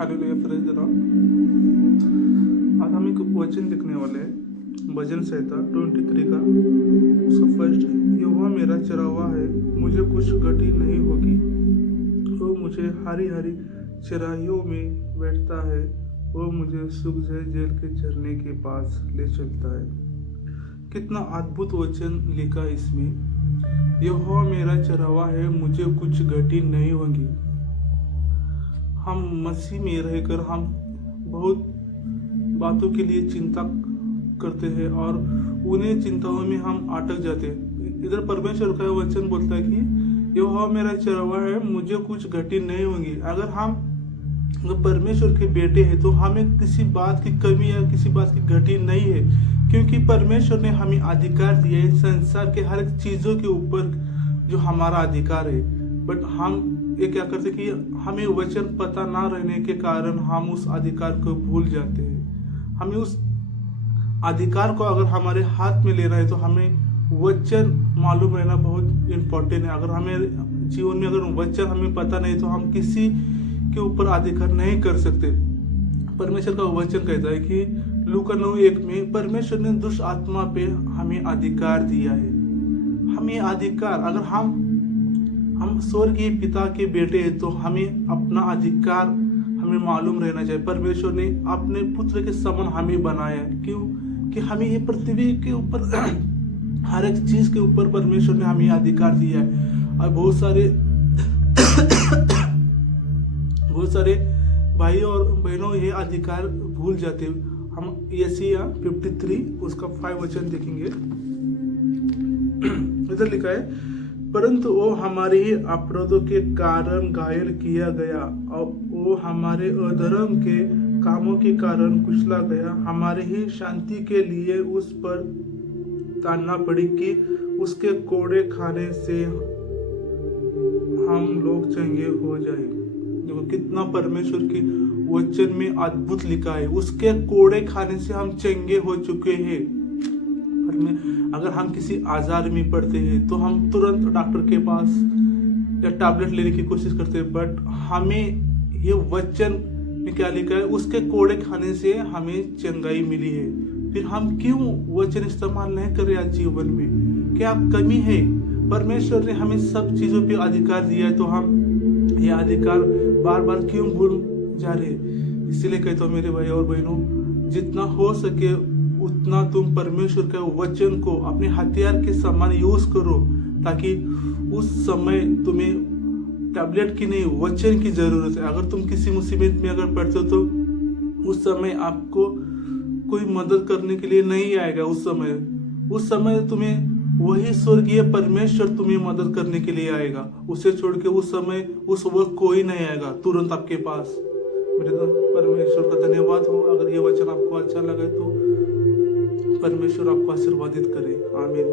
Hallelujah, praise the Lord. आज हम एक वचन देखने वाले हैं, भजन संहिता 23 का उसका फर्स्ट। यहोवा मेरा चरावा है, मुझे कुछ घटी नहीं होगी। वो मुझे हरी हरी चराइयों में बैठता है, वो मुझे सुखजय जेल के झरने के पास ले चलता है। कितना अद्भुत वचन लिखा इसमें। यहोवा मेरा चरावा है, मुझे कुछ घटी नहीं होगी। हम मसीह में रहकर हम बहुत बातों के लिए चिंता करते हैं और उन्हीं चिंताओं में हम अटक जाते हैं। इधर परमेश्वर का वचन बोलता है कि यहोवा मेरा चरावा है, मुझे कुछ घटी नहीं होगी। अगर हम परमेश्वर के बेटे हैं तो हमें किसी बात की कमी या किसी बात की घटी नहीं है, क्योंकि परमेश्वर ने हमें अधिकार दिया है संसार के हर एक चीजों के ऊपर जो हमारा अधिकार है। बट हम ये क्या करते कि हमें वचन पता ना रहने के कारण हम उस अधिकार को भूल जाते हैं। हमें उस अधिकार को अगर हमारे हाथ में लेना है तो हमें वचन मालूम रहना बहुत इम्पोर्टेंट है। अगर हमें जीवन में अगर वचन हमें पता नहीं तो हम किसी के ऊपर अधिकार नहीं कर सकते। परमेश्वर का वचन कहता है कि लूका 9:1 में परमेश्वर ने दुष्ट आत्मा पे हमें अधिकार दिया है। हमें अधिकार, अगर हम स्वर्गीय पिता के बेटे हैं तो हमें अपना अधिकार हमें मालूम रहना चाहिए। परमेश्वर ने अपने पुत्र के समान हमें बनाया। क्यों? कि हमें ये पृथ्वी के ऊपर हर एक चीज के ऊपर परमेश्वर ने हमें अधिकार दिया है। और बहुत सारे भाई और बहनों ये अधिकार भूल जाते हैं। हम यशायाह 53 उसका 5 वचन देखेंगे। इधर लिखा है, परंतु वो हमारे ही अपराधों के कारण घायल किया गया और वो हमारे अधर्म के कामों के कारण कुचला गया। हमारे ही शांति के लिए उस पर तानना पड़ी कि उसके कोड़े खाने से हम लोग चंगे हो जाए। देखो कितना परमेश्वर के वचन में अद्भुत लिखा है। उसके कोड़े खाने से हम चंगे हो चुके हैं। अगर हम किसी आजार में पड़ते हैं तो हम तुरंत डॉक्टर के पास या टैबलेट लेने की कोशिश करते हैं। बट हमें ये वचन में क्या लिखा है, उसके कोड़े खाने से हमें चंगाई मिली है। फिर हम क्यों वचन इस्तेमाल नहीं कर रहे आज जीवन में? क्या कमी है? परमेश्वर ने हमें सब चीजों पे अधिकार दिया है तो हम ये अधिकार बार बार क्यों भूल जा रहे? इसीलिए कहता हूँ मेरे भाई और बहनों, जितना हो सके उतना तुम परमेश्वर के वचन को अपने हथियार के समान यूज करो, ताकि उस समय तुम्हें टैबलेट की नहीं वचन की जरूरत है। अगर तुम किसी मुसीबत में अगर पड़ते हो तो उस समय आपको कोई मदद करने के लिए नहीं आएगा। उस समय तुम्हें वही स्वर्गीय परमेश्वर तुम्हें मदद करने के लिए आएगा। उसे छोड़ के उस समय उस वक्त कोई नहीं आएगा तुरंत आपके पास। मेरे तो परमेश्वर का धन्यवाद हो। अगर ये वचन आपको अच्छा लगे तो परमेश्वर आपको आशीर्वादित करे। आमीन।